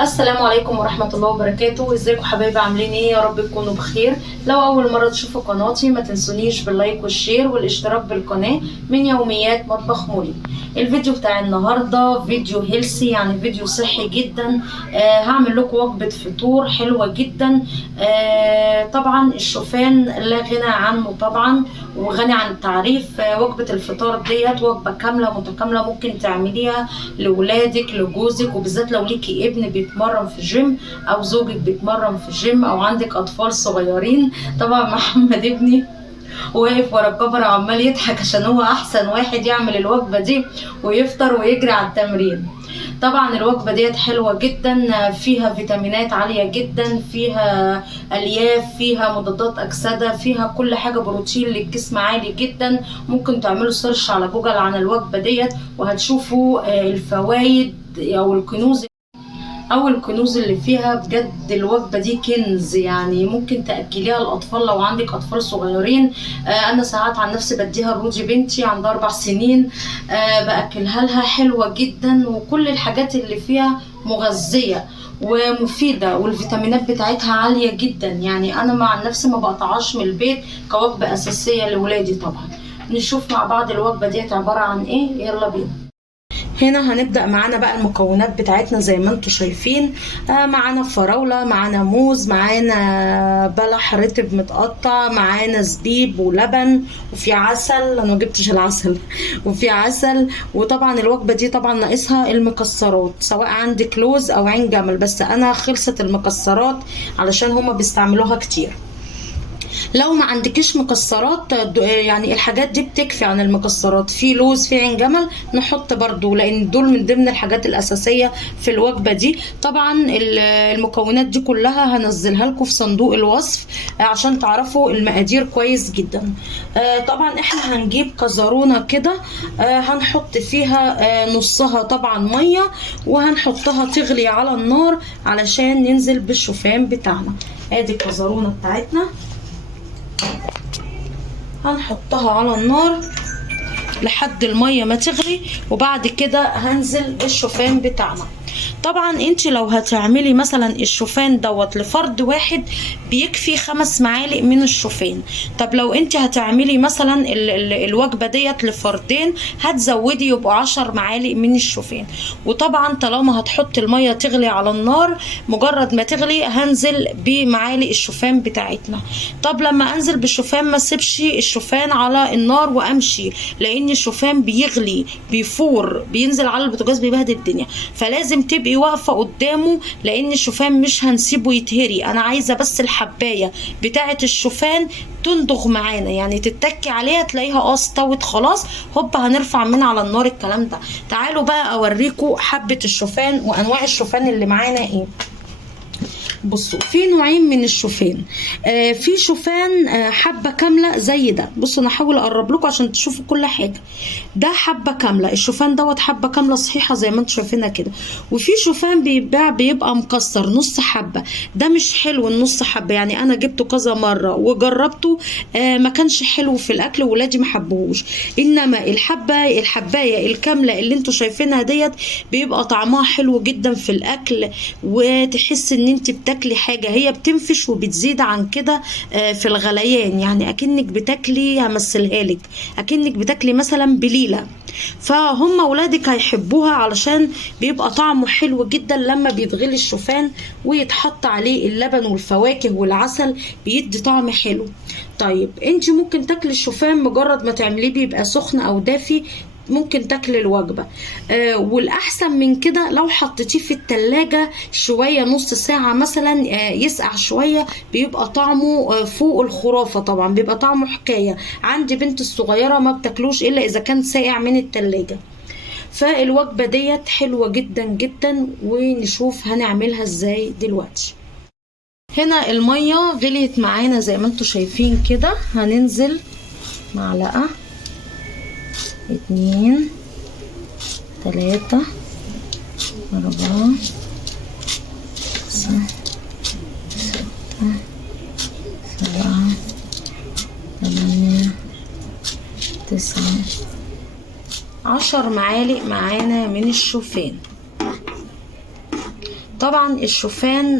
السلام عليكم ورحمة الله وبركاته. ازيكم حبايبي، عاملين ايه؟ يا رب تكونوا بخير. لو اول مرة تشوفوا قناتي ما تنسونيش باللايك والشير والاشتراك بالقناة من يوميات مطبخ مولي. الفيديو بتاع النهاردة فيديو هيلسي، يعني فيديو صحي جدا. هعمل لكم وجبة فطور حلوة جدا. طبعا الشوفان لا غنى عنه طبعا وغني عن التعريف. وجبة الفطار ديت وجبة كاملة متكاملة، ممكن تعمليها لولادك لجوزك، وبالذات لو ليكي ابن بيتمرن في الجيم او زوجك بيتمرن في الجيم او عندك اطفال صغيرين. طبعا محمد ابني واقف ورا الكاميرا وعمال يضحك عشان هو احسن واحد يعمل الوجبة دي ويفطر ويجري على التمرين. طبعا الوجبة ديت حلوة جدا، فيها فيتامينات عالية جدا، فيها الياف، فيها مضادات اكسدة، فيها كل حاجة، بروتين للجسم عالي جدا. ممكن تعملوا سيرش على جوجل عن الوجبة ديت وهتشوفوا الفوائد او الكنوز اللي فيها. بجد الوجبه دي كنز، يعني ممكن تاكليها الاطفال لو عندك اطفال صغيرين. انا ساعات عن نفسي بديها لروجي بنتي عندها 4 سنين، باكلها لها، حلوه جدا وكل الحاجات اللي فيها مغذيه ومفيده والفيتامينات بتاعتها عاليه جدا. يعني انا مع نفسي ما بقطعهاش من البيت كوجبه اساسيه لاولادي. طبعا نشوف مع بعض الوجبه ديت عباره عن ايه، يلا بينا. هنا هنبدأ معانا بقى المكونات بتاعتنا زي ما انتم شايفين. معانا فراولة، معانا موز، معانا بلح رطب متقطع، معانا زبيب ولبن، وفي عسل، انا ما جبتش العسل وفي عسل. وطبعا الوجبة دي طبعا ناقصها المكسرات، سواء عندك لوز او عين جمل، بس انا خلصت المكسرات علشان هما بيستعملوها كتير. لو ما عندكيش مكسرات يعني الحاجات دي بتكفي عن المكسرات، في لوز في عين جمل نحط برضو، لان دول من ضمن الحاجات الاساسيه في الوجبه دي. طبعا المكونات دي كلها هنزلها لكم في صندوق الوصف عشان تعرفوا المقادير كويس جدا. طبعا احنا هنجيب كزرونه كده، هنحط فيها نصها طبعا ميه وهنحطها تغلي على النار علشان ننزل بالشوفان بتاعنا. ادي الكزرونه بتاعتنا هنحطها على النار لحد المية ما تغلي، وبعد كده هنزل بالشوفان بتاعنا. طبعا انت لو هتعملي مثلا الشوفان دوت لفرد واحد بيكفي 5 معالق من الشوفان. طب لو انت هتعملي مثلا الوجبة ديت لفردين هتزودي يبقى 10 معالق من الشوفان. وطبعا طالما هتحط المية تغلي على النار، مجرد ما تغلي هنزل بمعالق الشوفان بتاعتنا. طب لما انزل بالشوفان ما سيبش الشوفان على النار وامشي، لان الشوفان بيغلي بيفور بينزل على البوتاجاز بيبهدل الدنيا، فلازم تبقي واقفه قدامه، لان الشوفان مش هنسيبه يتهري. انا عايزه بس الحبايه بتاعه الشوفان تندغ معانا، يعني تتكي عليها تلاقيها استوت خلاص، هوب هنرفع منها على النار الكلام ده. تعالوا بقى اوريكم حبه الشوفان وانواع الشوفان اللي معانا ايه. بصوا، في نوعين من الشوفان. في شوفان حبه كامله زي ده. بصوا انا هحاول اقرب لكم عشان تشوفوا كل حاجه. ده حبه كامله، الشوفان دوت حبه كامله صحيحه زي ما انتم شايفينها كده. وفي شوفان بيتباع بيبقى مكسر نص حبه، ده مش حلو النص حبه، يعني انا جبته كذا مره وجربته ما كانش حلو في الاكل وولادي ما حبوهوش. انما الحبايه الكامله اللي انتم شايفينها ديت بيبقى طعمها حلو جدا في الاكل، وتحس ان انت بتاكلي حاجه هي بتنفش وبتزيد عن كده في الغليان، يعني اكنك بتاكلي، همثلها لك، اكنك بتاكلي مثلا بليله. فهم ولادك هيحبوها علشان بيبقى طعمه حلو جدا لما بيتغلي الشوفان ويتحط عليه اللبن والفواكه والعسل، بيدي طعم حلو. طيب انت ممكن تاكلي الشوفان مجرد ما تعمليه بيبقى سخن او دافي، ممكن تاكل الوجبة. والأحسن من كده لو حطيتيه في التلاجة شوية، نص ساعة مثلا يسقع شوية، بيبقى طعمه فوق الخرافة. طبعا بيبقى طعمه حكاية. عندي بنت الصغيرة ما بتاكلوش إلا إذا كان ساقع من التلاجة. فالوجبة ديت حلوة جدا جدا، ونشوف هنعملها ازاي دلوقتي. هنا المية غليت معانا زي ما انتوا شايفين كده. هننزل معلقة 2 3 4 5 6 7 8 9 10 معالق معانا من الشوفان. طبعا الشوفان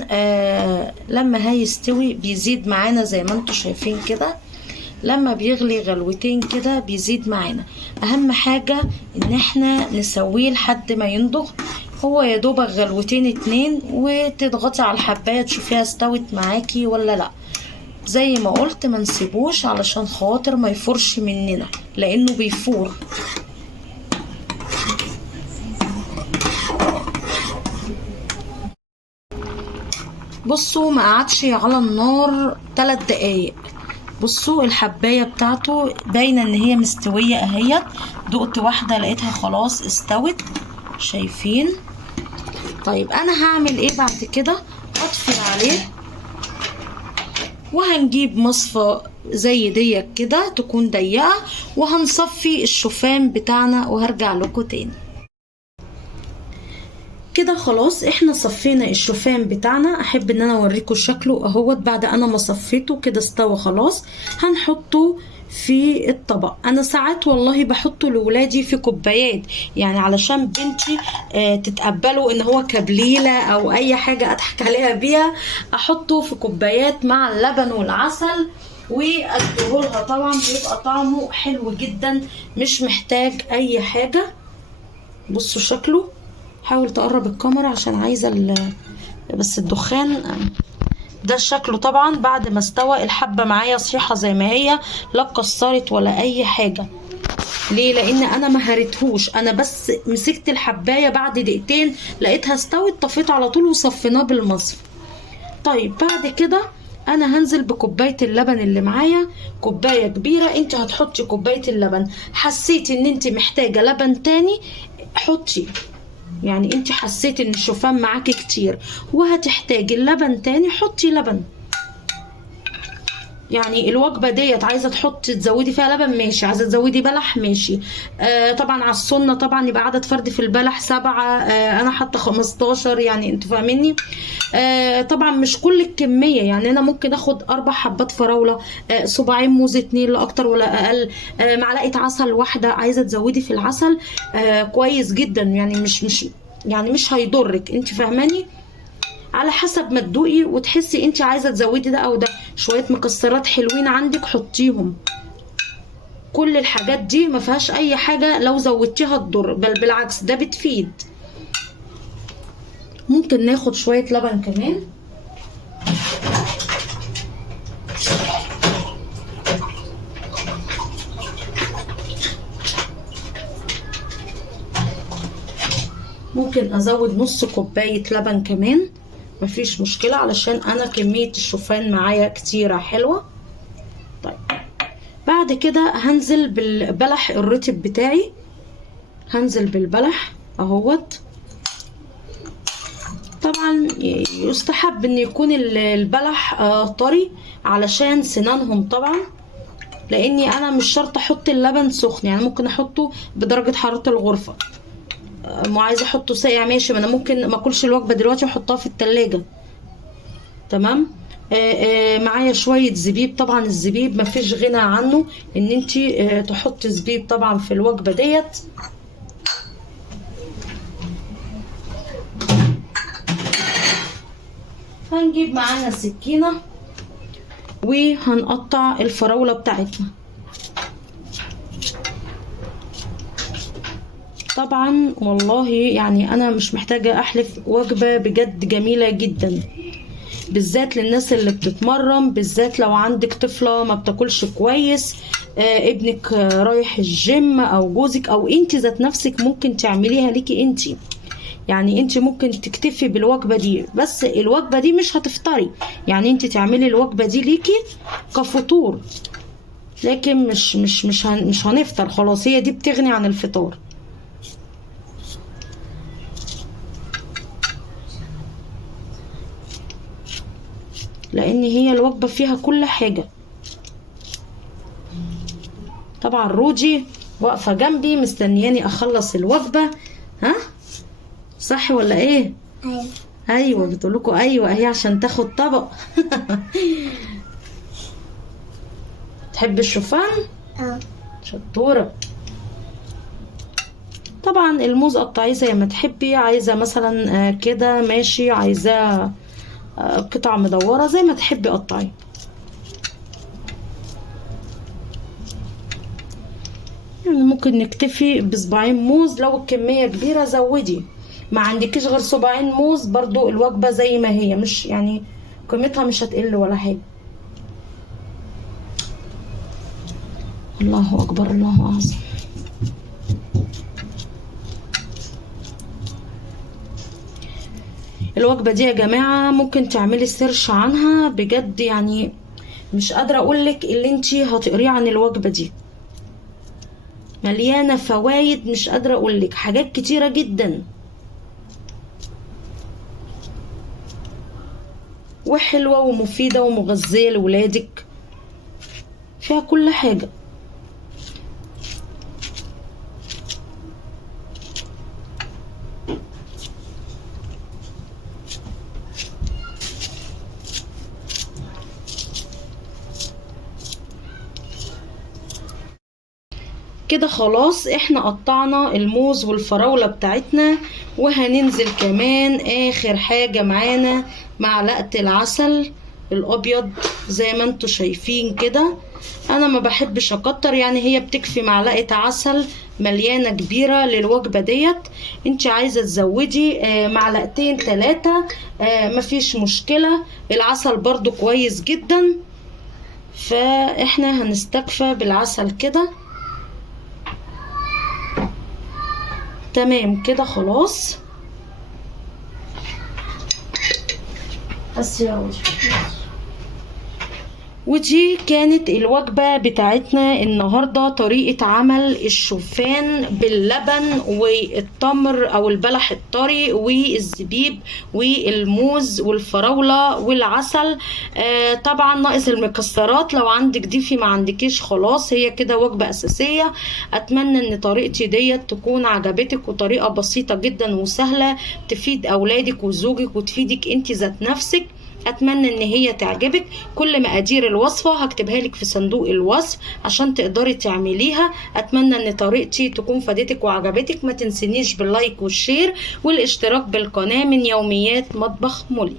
لما هيستوي بيزيد معانا زي ما انتوا شايفين كده، لما بيغلي غلوتين كده بيزيد معانا. اهم حاجة ان احنا نسويه لحد ما ينضغ، هو يا دوبك غلوتين 2 وتضغطي على الحباية تشوفيها استوت معاكي ولا لا. زي ما قلت ما نسيبوش علشان خاطر ما يفورش مننا لانه بيفور. بصوا ما قعدش على النار 3 دقايق. بصوا الحبايه بتاعته باينه ان هي مستويه اهيت، دقت واحده لقيتها خلاص استوت، شايفين؟ طيب انا هعمل ايه بعد كده؟ هطفي عليه وهنجيب مصفى زي ديت كده تكون ضيقه وهنصفي الشوفان بتاعنا وهرجع لكم تاني. كده خلاص احنا صفينا الشوفان بتاعنا. احب ان انا اوريكم شكله اهوت بعد انا ما صفيته كده استوى خلاص. هنحطه في الطبق. انا ساعات والله بحطه لولادي في كوبايات، يعني علشان بنتي تتقبله ان هو كبليله او اي حاجه اضحك عليها بيها، احطه في كوبايات مع اللبن والعسل واديهولها. طبعا بيبقى طعمه حلو جدا مش محتاج اي حاجه. بصوا شكله، حاول تقرب الكاميرا عشان عايزه بس الدخان ده شكله. طبعا بعد ما استوى الحبه معايا صيحه زي ما هي، لا اتكسرت ولا اي حاجه. ليه؟ لان انا ما هريتهوش، انا بس مسكت الحبايه بعد دقيقتين لقيتها استوت، طفيت على طول وصفيناه بالمصفى. طيب بعد كده انا هنزل بكوبايه اللبن اللي معايا، كوبايه كبيره. انت هتحطي كوبايه اللبن، حسيتي ان انت محتاجه لبن تاني حطي، يعني انت حسيتي ان الشوفان معاكي كتير وهتحتاجي اللبن تاني حطي لبن. يعني الوجبه ديت عايزه تحطي تزودي فيها لبن ماشي، عايزه تزودي بلح ماشي. طبعا على السنه طبعا يبقى عدد فرد في البلح 7، انا حاطه 15، يعني انتوا فاهميني. طبعا مش كل الكميه، يعني انا ممكن اخد 4 حبات فراوله، صباعين موز 2 لا اكتر ولا اقل، معلقه عسل واحده. عايزه تزودي في العسل كويس جدا، يعني مش هيضرك، انت فاهماني؟ على حسب ما تدوقي وتحسي انت عايزه تزودي ده او ده. شويه مكسرات حلوين عندك حطيهم. كل الحاجات دي ما فيهاش اي حاجه لو زودتيها تضر، بل بالعكس ده بتفيد. ممكن ناخد شويه لبن كمان. ممكن ازود نص كوبايه لبن كمان، مفيش مشكله، علشان انا كميه الشوفان معايا كتيره حلوه. طيب بعد كده هنزل بالبلح الرطب بتاعي، هنزل بالبلح اهوت. طبعا يستحب ان يكون البلح طري علشان سنانهم طبعا، لاني انا مش شرط احط اللبن سخن، يعني ممكن احطه بدرجه حراره الغرفه. عايزه احطه ساقع ماشي، ما انا ممكن ما اكلش الوجبه دلوقتي واحطها في التلاجة. تمام. معايا شويه زبيب. طبعا الزبيب ما فيش غنى عنه ان انتي تحطي زبيب طبعا في الوجبه ديت. هنجيب معانا سكينه وهنقطع الفراوله بتاعتنا. طبعا والله يعني انا مش محتاجه احلف، وجبه بجد جميله جدا، بالذات للناس اللي بتتمرن، بالذات لو عندك طفله ما بتاكلش كويس، ابنك رايح الجيم، او جوزك، او انت ذات نفسك ممكن تعمليها ليكي انت. يعني انت ممكن تكتفي بالوجبه دي، بس الوجبه دي مش هتفطري، يعني انت تعملي الوجبه دي ليكي كفطور، لكن مش هنفطر خلاص، هي دي بتغني عن الفطار. لان هي الوجبه فيها كل حاجه. طبعا روجي واقفه جنبي مستنياني اخلص الوجبه. ها صح ولا ايه؟ ايوه ايوه بتقول لكم ايوه اهي عشان تاخد طبق. تحب الشوفان؟ اه شطوره. طبعا الموز قطعيه زي ما تحبي، عايزه مثلا كده ماشي، عايزاه قطع مدوره زي ما تحبي قطعيه. يعني ممكن نكتفي بصباعين موز، لو الكميه كبيره زودي، ما عندكيش غير صباعين موز برضو الوجبه زي ما هي، مش يعني قيمتها مش هتقل ولا حاجه. الله اكبر، الله اعظم. الوجبة دي يا جماعة ممكن تعملي سيرش عنها بجد، يعني مش قادرة اقولك اللي انتي هتقريه عن الوجبة دي، مليانة فوايد، مش قادرة اقولك حاجات كتيرة جدا، وحلوة ومفيدة ومغذية لولادك، فيها كل حاجة. كده خلاص احنا قطعنا الموز والفراولة بتاعتنا، وهننزل كمان اخر حاجة معانا معلقة العسل الابيض زي ما انتوا شايفين كده. انا ما بحبش اكتر، يعني هي بتكفي معلقة عسل مليانة كبيرة للوجبة ديت. انت عايزة تزودي معلقتين 3 مفيش مشكلة، العسل برضو كويس جدا، فاحنا هنستكفى بالعسل كده. تمام كده خلاص. بس يا روجي، ودي كانت الوجبة بتاعتنا النهاردة، طريقة عمل الشوفان باللبن والتمر او البلح الطري والزبيب والموز والفراولة والعسل. طبعا ناقص المكسرات، لو عندك ضيفي ما عندكيش خلاص، هي كده وجبة اساسية. اتمنى ان طريقتي ديت تكون عجبتك، وطريقة بسيطة جدا وسهلة تفيد اولادك وزوجك وتفيدك انت ذات نفسك. اتمنى ان هي تعجبك. كل مقادير الوصفة هكتبها لك في صندوق الوصف عشان تقدري تعمليها. اتمنى ان طريقتي تكون فادتك وعجبتك. ما تنسنيش باللايك والشير والاشتراك بالقناة من يوميات مطبخ مولي.